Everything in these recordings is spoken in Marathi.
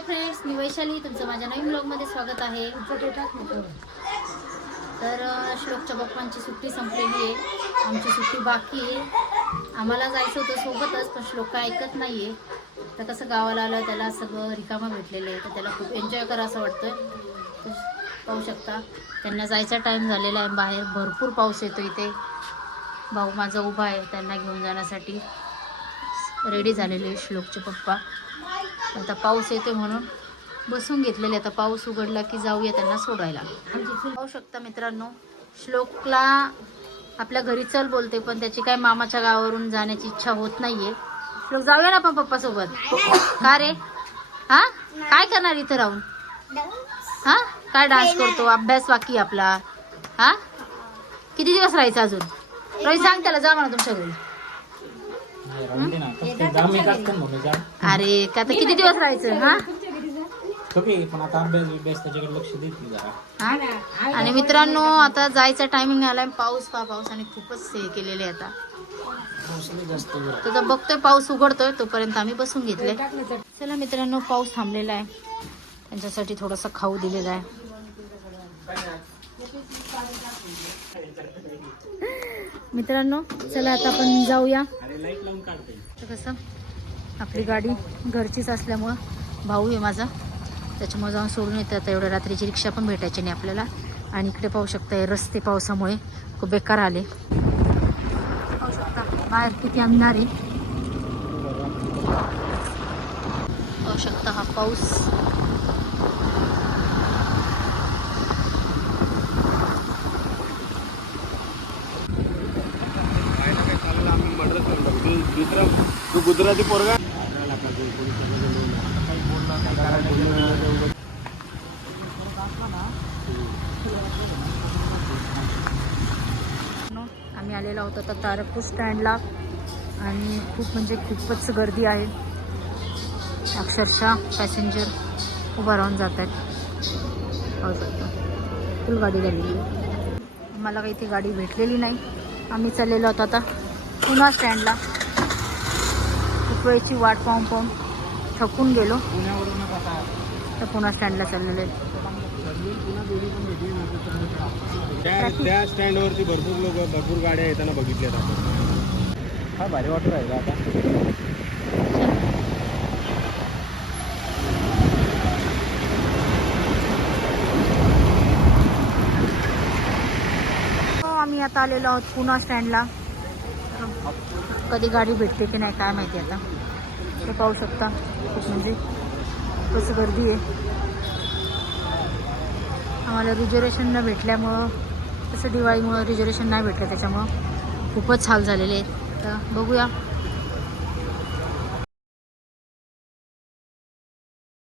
हाय फ्रेंड्स मी वैशाली. तुमचं माझ्या नवीन ब्लॉगमध्ये स्वागत आहे. तर श्लोकच्या पप्पांची सुट्टी संपलेली आहे. आमची सुट्टी बाकी आहे. आम्हाला जायचं होतं सोबतच पण श्लोक काय ऐकत नाही आहे तर कसं गावाला आलं त्याला सगळं रिकामं भेटलेलं आहे. तर त्याला खूप एन्जॉय करा असं वाटतं पाहू शकता त्यांना जायचा टाईम झालेला आहे. बाहेर भरपूर पाऊस येतो इथे. भाऊ माझा उभा आहे त्यांना घेऊन जाण्यासाठी. रेडी झालेले श्लोकचे पप्पा. आता पाऊस येतो म्हणून बसून घेतलेले आता पाऊस उघडला की जाऊया त्यांना सोडायला पाहू शकता मित्रांनो श्लोकला आपल्या घरी चल बोलते पण त्याची काय मामाच्या गावावरून जाण्याची इच्छा होत नाहीये. श्लोक जाऊया ना आपण पप्पा सोबत का रे? हा? काय करणार इथं राहून? हा? काय डान्स करतो? अभ्यास बाकी आपला. हा? किती दिवस राहायचं अजून? रोहित सांग त्याला जा म्हणा तुमच्या घरी. अरे का आता किती दिवस राहायचं हा? पण आता अभ्यास बिभ्यास त्याच्याकडे लक्ष देत नाही जरा. हा? आणि मित्रांनो आता जायचा टायमिंग आलाय पाऊस पा पावसाने खूपच हे केलेले आहे आता. पावसाने जास्त वेळ. तर आता बघतोय पाऊस उघडतोय तोपर्यंत आम्ही बसून घेतले. चला मित्रांनो पाऊस थांबलेला आहे. त्यांच्यासाठी थोडासा खाऊ दिलेला आहे. मित्रांनो चला आता आपण जाऊया अरे लाइट लावून काढते तर कसं? आपली गाडी घरचीच असल्यामुळं भाऊ आहे माझा. त्याच्यामुळे जाऊन सोडून येते. आता एवढ्या रात्रीची रिक्षा पण भेटायची नाही आपल्याला. आणि इकडे पाहू शकता रस्ते पावसामुळे खूप बेकार आले. पाहू शकता बाहेर किती अंधार आहे. पाहू शकता हा पाऊस. तू गुजराती पोरगा नो, आम्ही आलेलो आहोत आता तारकपूर स्टँडला आणि खूप म्हणजे खूपच गर्दी आहे. अक्षरशः पॅसेंजर उभा राहून जात आहेत पाहू शकता. फुल गाडी झालेली आहे. मला काही ती गाडी भेटलेली नाही. आम्ही चाललेलो आहोत आता पुन्हा स्टँडला वेळची वाट पाहून पाहून थकून गेलो. तर पुन्हा स्टँडला चाललेलो आहे. त्या स्टँडवरती भरपूर लोक भरपूर गाड्या येताना बघितल्यात आपण. हा भारी वाटू राहिला आता. हो, आम्ही आता आलेलो आहोत पुन्हा स्टँडला कधी गाडी भेटते की नाही काय माहिती आता. ते पाहू शकता. खूप म्हणजे कसं गर्दी आहे. आम्हाला रिझर्वेशन न भेटल्यामुळं तसं दिवाळीमुळं रिझर्वेशन नाही भेटलं त्याच्यामुळं खूपच हाल झालेले आहेत. तर बघूया.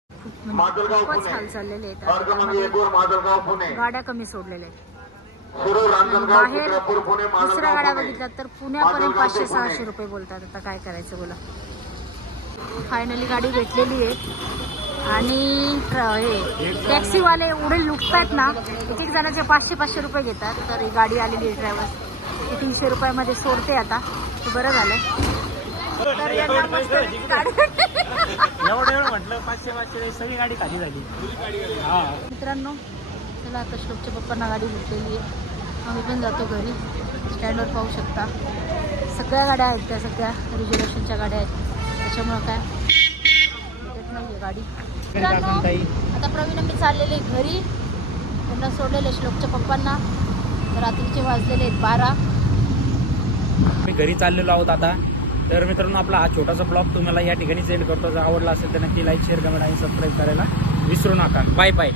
खूप म्हणजे खूपच हाल चाललेले आहेत. गाड्या कमी सोडलेल्या आहेत. बाहेर दुसऱ्या गाड्या बघितल्या तर पुण्यापर्यंत पाचशे सहाशे रुपये बोलतात. आता काय करायचं बोला. फायनली गाडी भेटलेली आहे. आणि ट्र- हे टॅक्सीवाले एवढे लुटतायत ना एक एक जणाचे पाचशे पाचशे रुपये घेतात. तर ही गाडी आलेली आहे ड्रायव्हर ती तीनशे रुपयामध्ये सोडते आता. ते बरं झालं तर यांना मस्त गाडी एवढं एवढं म्हटलं पाचशे पाचशे सगळी गाडी खाली झाली. हा मित्रांनो चला आता श्लोकच्या पप्पांना गाडी भेटलेली आहे. आम्ही पण जातो घरी. स्टँडवर पाहू शकता. सगळ्या गाड्या आहेत त्या सगळ्या. रिझर्वेशनच्या गाड्या आहेत. त्याच्यामुळं काय? भेटत नाही आहे गाडी आता प्रवीण मी चाललेले घरी. त्यांना सोडलेले श्लोकच्या पप्पांना. तर रात्रीचे वाजलेले आहेत बारा. मी घरी चाललेलो आहोत आता. तर मित्रांनो आपला हा छोटासा ब्लॉग तुम्हाला या ठिकाणी सेंड करतो. जर आवडला असेल तर नक्की लाईक शेअर कमेंट आणि सबस्क्राईब करायला विसरू नका. Bye bye